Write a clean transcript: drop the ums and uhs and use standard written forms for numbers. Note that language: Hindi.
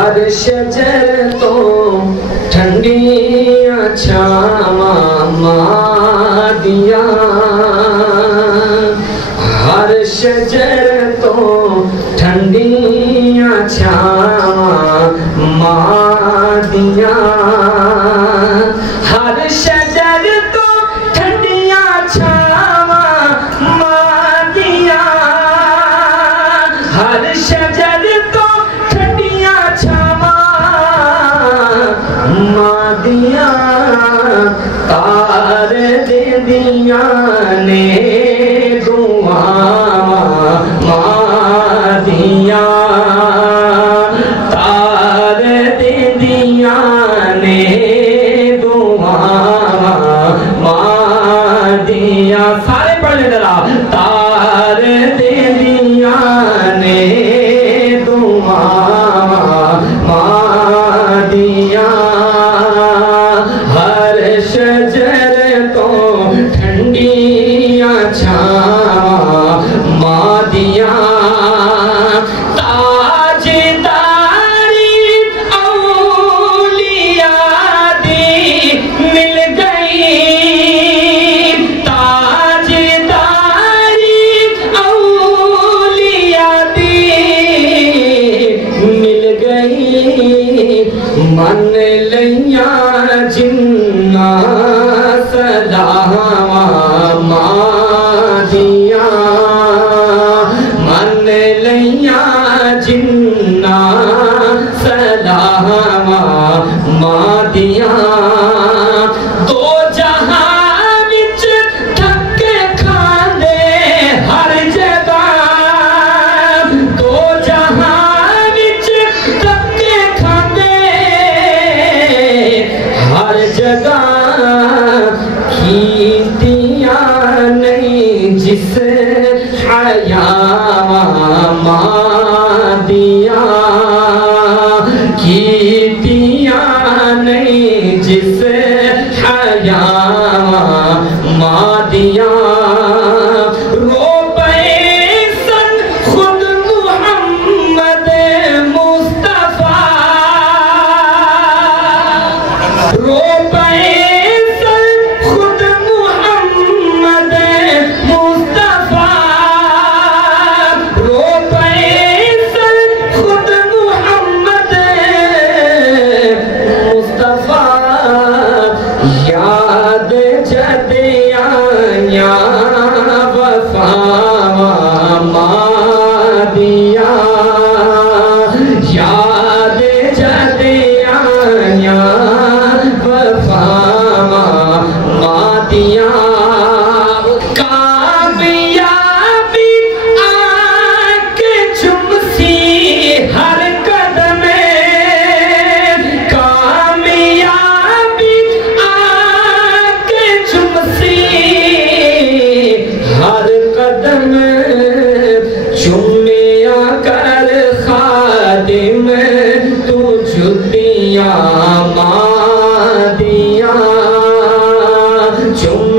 हर शजर तो ठंडियां छावां मां दियां, हर शजर तो ठंडियां छावां मां दियां, हर शजर तो ठंडियां छावां मां दियां, हर शजर तो ठंडियां छावां मां दियां, तार दे दिया ने दुआवां मां दियां, तार दे दिया ने दुआवां मां दियां। सारे पढ़ जरा। तार दे दिया ने दुआवां मां दियां, हर शजर तो ठंडियां छावां मां दियां, ताजदारी औलिया दी मिल गई, ताजदारी औलिया दी मिल गई, मन लैया जिन्ना सलावां मां दियां, मन लैया जिन्ना सलावां मां दियां, दो जहां विच धक्के खांदे हर जगह, दो जहां विच धक्के खांदे हर जगह, कीतियां नहीं जिस हयावां मां दियां, कीतियां नहीं जिस हयावां मां दियां, रो पे सन खुद मुहम्मद मुस्तफा, रो पे सन खुद मुहम्मद मुस्तफा, रो पे सन खुद मुहम्मद मुस्तफा, याद जद आया वफावां मां दियां, याद जद आया वफावां मां दियां, कामयाबी आके चुमसी हर कदम, कामयाबी आके चुमसी हर कदम, चुमिया कर खादिम तू जुतियां मां दियां, चुम